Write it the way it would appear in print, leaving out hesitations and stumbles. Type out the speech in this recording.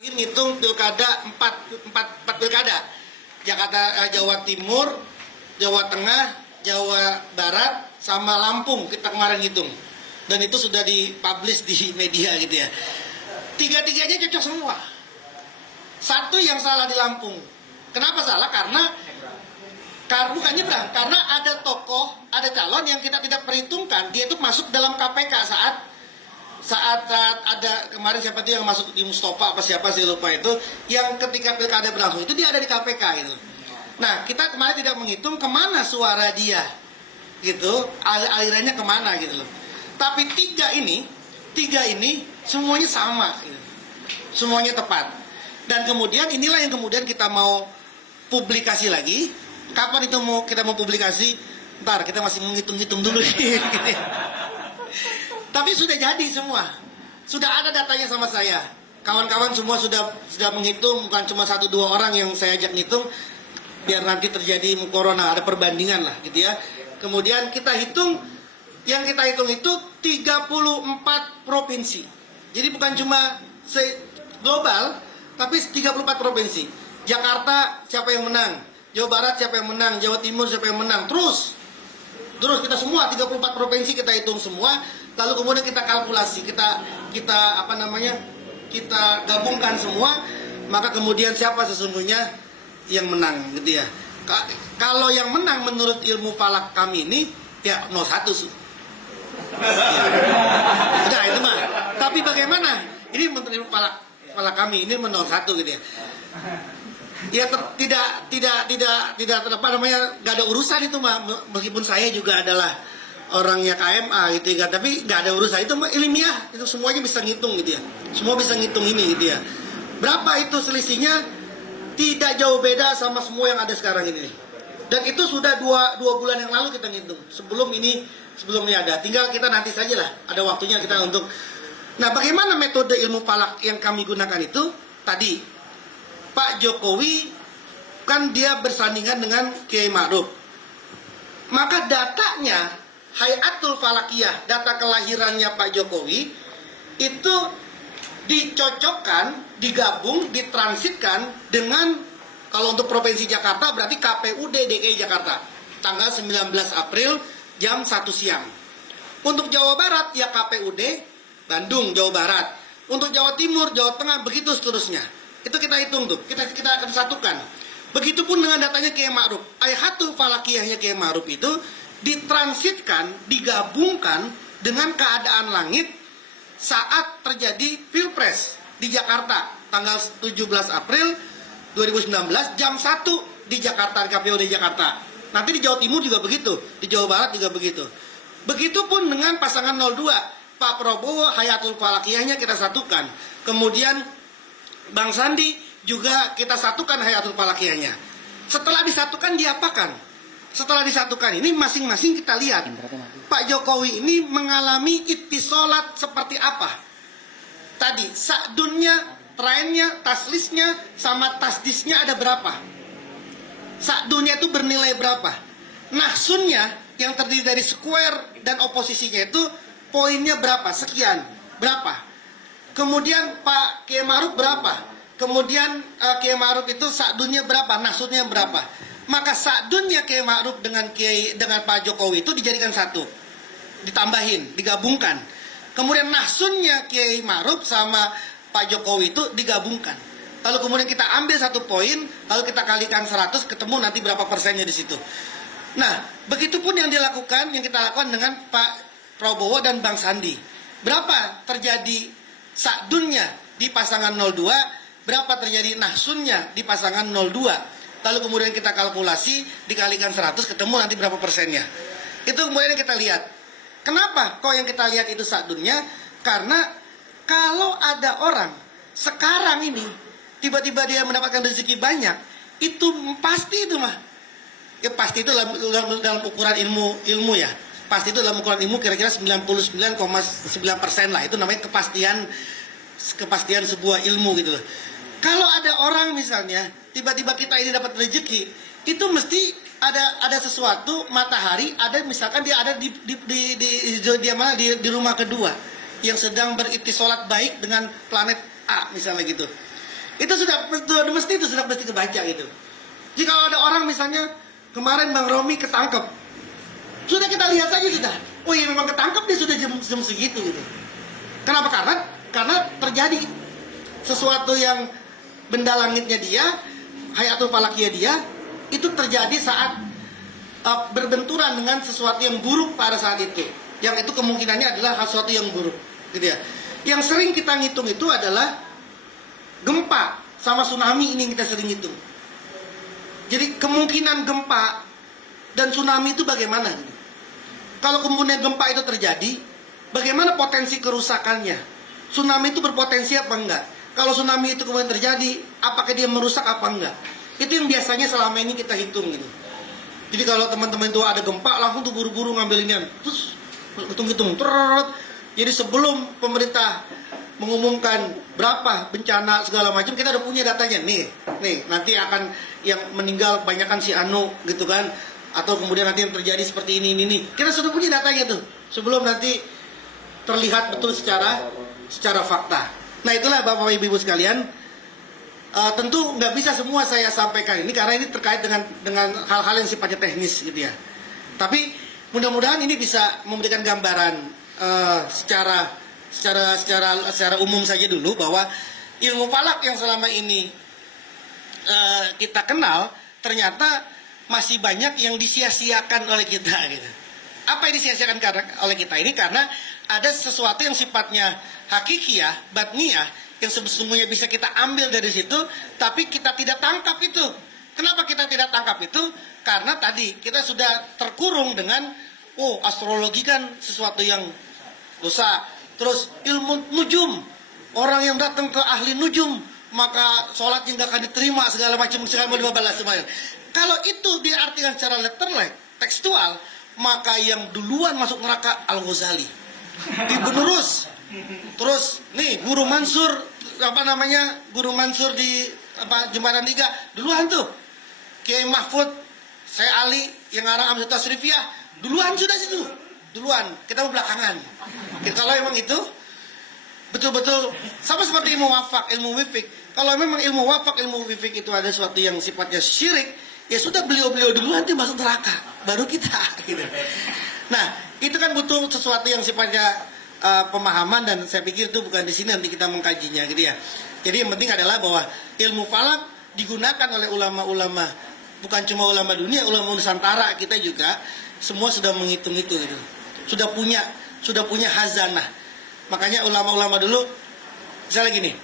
Ngitung pilkada empat pilkada, Jakarta, Jawa Timur, Jawa Tengah, Jawa Barat, sama Lampung kita kemarin hitung, dan itu sudah dipublish di media gitu ya. Tiga-tiganya cocok semua. Satu yang salah di Lampung. Kenapa salah? Karena bukan nyebrang, karena ada tokoh, ada calon yang kita tidak perhitungkan, dia itu masuk dalam KPK saat ada kemarin siapa itu yang masuk di Mustafa apa siapa sih lupa itu, yang ketika pilkada berlangsung itu dia ada di KPK gitu. Nah kita kemarin tidak menghitung kemana suara dia gitu, alirannya kemana gitu loh. Tapi tiga ini semuanya sama gitu. Semuanya tepat. Dan kemudian inilah yang kemudian kita mau publikasi lagi. Kapan itu kita mau publikasi? Ntar kita masih menghitung-hitung dulu nih. Tapi sudah jadi semua. Sudah ada datanya sama saya. Kawan-kawan semua sudah menghitung, bukan cuma 1-2 orang yang saya ajak ngitung. Biar nanti terjadi corona, ada perbandingan lah gitu ya. Kemudian kita hitung, yang kita hitung itu 34 provinsi. Jadi bukan cuma global, tapi 34 provinsi. Jakarta siapa yang menang? Jawa Barat siapa yang menang? Jawa Timur siapa yang menang? Terus kita semua 34 provinsi kita hitung semua. Lalu kemudian kita kalkulasi, kita gabungkan semua, maka kemudian siapa sesungguhnya yang menang gitu ya. Kalau yang menang menurut ilmu falak kami ini ya 01. Udah itu mah. Tapi bagaimana? Ini menurut ilmu falak kami ini 01 gitu ya. Ya tidak apa namanya, gak ada urusan itu mah, meskipun saya juga adalah orangnya KMA gitu ya, tapi nggak ada urusan itu ilmiah, itu semuanya bisa ngitung gitu ya, semua bisa ngitung ini gitu ya. Berapa itu selisihnya? Tidak jauh beda sama semua yang ada sekarang ini. Dan itu sudah dua bulan yang lalu kita ngitung, sebelum ini ada. Tinggal kita nanti sajalah, ada waktunya kita untuk. Nah, bagaimana metode ilmu falak yang kami gunakan itu? Tadi Pak Jokowi kan dia bersandingan dengan Kiai Ma'ruf, maka datanya Hayatul Falakiyah, data kelahirannya Pak Jokowi itu dicocokkan, digabung, ditransitkan dengan, kalau untuk Provinsi Jakarta berarti KPUD DKI Jakarta tanggal 19 April jam 1 siang. Untuk Jawa Barat ya KPUD Bandung, Jawa Barat. Untuk Jawa Timur, Jawa Tengah, begitu seterusnya. Itu kita hitung tuh, kita akan satukan. Begitupun dengan datanya Kiai Ma'ruf. Hayatul Falakiyahnya Kiai Ma'ruf itu ditransitkan, digabungkan dengan keadaan langit saat terjadi Pilpres di Jakarta tanggal 17 April 2019 jam 1 di Jakarta, di KPUD Jakarta. Nanti di Jawa Timur juga begitu, di Jawa Barat juga begitu. Begitupun dengan pasangan 02, Pak Prabowo, Hayatul Falakiyahnya kita satukan. Kemudian Bang Sandi juga kita satukan Hayatul Falakiyahnya. Setelah disatukan diapakan? Setelah disatukan ini masing-masing kita lihat Pak Jokowi ini mengalami ittisolat seperti apa. Tadi sa'dunnya, trennya, taslisnya sama tasdisnya ada berapa. Sa'dunnya itu bernilai berapa. Nahsunnya yang terdiri dari square dan oposisinya itu poinnya berapa, sekian, berapa. Kemudian Pak Kiai Ma'ruf berapa. Kemudian Kiai Ma'ruf itu sa'dunnya berapa, nahsunnya berapa. Maka sa'dunnya Kiai Ma'ruf dengan Pak Jokowi itu dijadikan satu, ditambahin, digabungkan. Kemudian nahsunnya Kiai Ma'ruf sama Pak Jokowi itu digabungkan. Lalu kemudian kita ambil satu poin, lalu kita kalikan 100, ketemu nanti berapa persennya di situ. Nah, begitupun yang kita lakukan dengan Pak Prabowo dan Bang Sandi. Berapa terjadi sa'dunnya di pasangan 02, berapa terjadi nahsunnya di pasangan 02. Lalu kemudian kita kalkulasi, dikalikan 100, ketemu nanti berapa persennya. Itu kemudian kita lihat. Kenapa kok yang kita lihat itu sa'dunnya? Karena kalau ada orang sekarang ini tiba-tiba dia mendapatkan rezeki banyak, itu pasti itu mah. Ya pasti itu dalam ukuran ilmu ya. Pasti itu dalam ukuran ilmu kira-kira 99,9% lah. Itu namanya kepastian sebuah ilmu gitu loh. Kalau ada orang misalnya tiba-tiba kita ini dapat rezeki, itu mesti ada sesuatu, matahari ada, misalkan dia ada di rumah kedua yang sedang berittisolat baik dengan planet A misalnya gitu. Itu sudah mesti kebaca gitu. Jika kalau ada orang misalnya kemarin Bang Romi ketangkep, sudah kita lihat saja sudah. Oh iya memang ketangkep dia sudah jam segitu gitu. Kenapa? Karena terjadi sesuatu yang benda langitnya dia, hayatul falakiyah dia, itu terjadi saat berbenturan dengan sesuatu yang buruk pada saat itu. Yang itu kemungkinannya adalah sesuatu yang buruk, gitu ya. Yang sering kita ngitung itu adalah gempa sama tsunami, ini yang kita sering hitung. Jadi kemungkinan gempa dan tsunami itu bagaimana? Kalau kemudian gempa itu terjadi, bagaimana potensi kerusakannya? Tsunami itu berpotensi apa enggak? Kalau tsunami itu kemudian terjadi, apakah dia merusak apa enggak? Itu yang biasanya selama ini kita hitung gitu. Jadi kalau teman-teman itu ada gempa, langsung tuh buru-buru ngambilnya, terus hitung-hitung. Jadi sebelum pemerintah mengumumkan berapa bencana segala macam, kita udah punya datanya. Nih, nanti akan yang meninggal kebanyakan si Anu gitu kan, atau kemudian nanti yang terjadi seperti ini. Kita sudah punya datanya tuh sebelum nanti terlihat betul secara fakta. Nah itulah Bapak Ibu sekalian, tentu nggak bisa semua saya sampaikan ini karena ini terkait dengan hal-hal yang sifatnya teknis gitu ya. Tapi mudah-mudahan ini bisa memberikan gambaran secara umum saja dulu bahwa ilmu falak yang selama ini kita kenal ternyata masih banyak yang disia-siakan oleh kita gitu. Apa yang disia-siakan oleh kita ini? Karena ada sesuatu yang sifatnya hakikiyah, batniyah, yang sesungguhnya bisa kita ambil dari situ, tapi kita tidak tangkap itu. Kenapa kita tidak tangkap itu? Karena tadi kita sudah terkurung dengan astrologi kan sesuatu yang dosa. Terus ilmu nujum, orang yang datang ke ahli nujum, maka sholatnya nggak akan diterima, segala macam, segala 15 semuanya. Kalau itu diartikan secara letterlek, tekstual, maka yang duluan masuk neraka Al-Ghazali, Ibnu Rus. Terus nih Guru Mansur, Guru Mansur di Jembatan 3 duluan tuh. Kiai Mahfud, saya Ali yang ngarang Amsal Tasrifiyah duluan sudah situ. Duluan, kita mau belakangan. Kalau emang itu betul-betul sama seperti ilmu wafak, ilmu wifik. Kalau memang ilmu wafak, ilmu wifik itu ada sesuatu yang sifatnya syirik, ya sudah beliau-beliau duluan nanti masuk neraka, baru kita gitu. Nah, itu kan butuh sesuatu yang sifatnya pemahaman, dan saya pikir itu bukan di sini nanti kita mengkajinya gitu ya. Jadi yang penting adalah bahwa ilmu falak digunakan oleh ulama-ulama, bukan cuma ulama dunia, ulama Nusantara kita juga semua sudah menghitung itu gitu. Sudah punya hazanah. Makanya ulama-ulama dulu misalnya gini,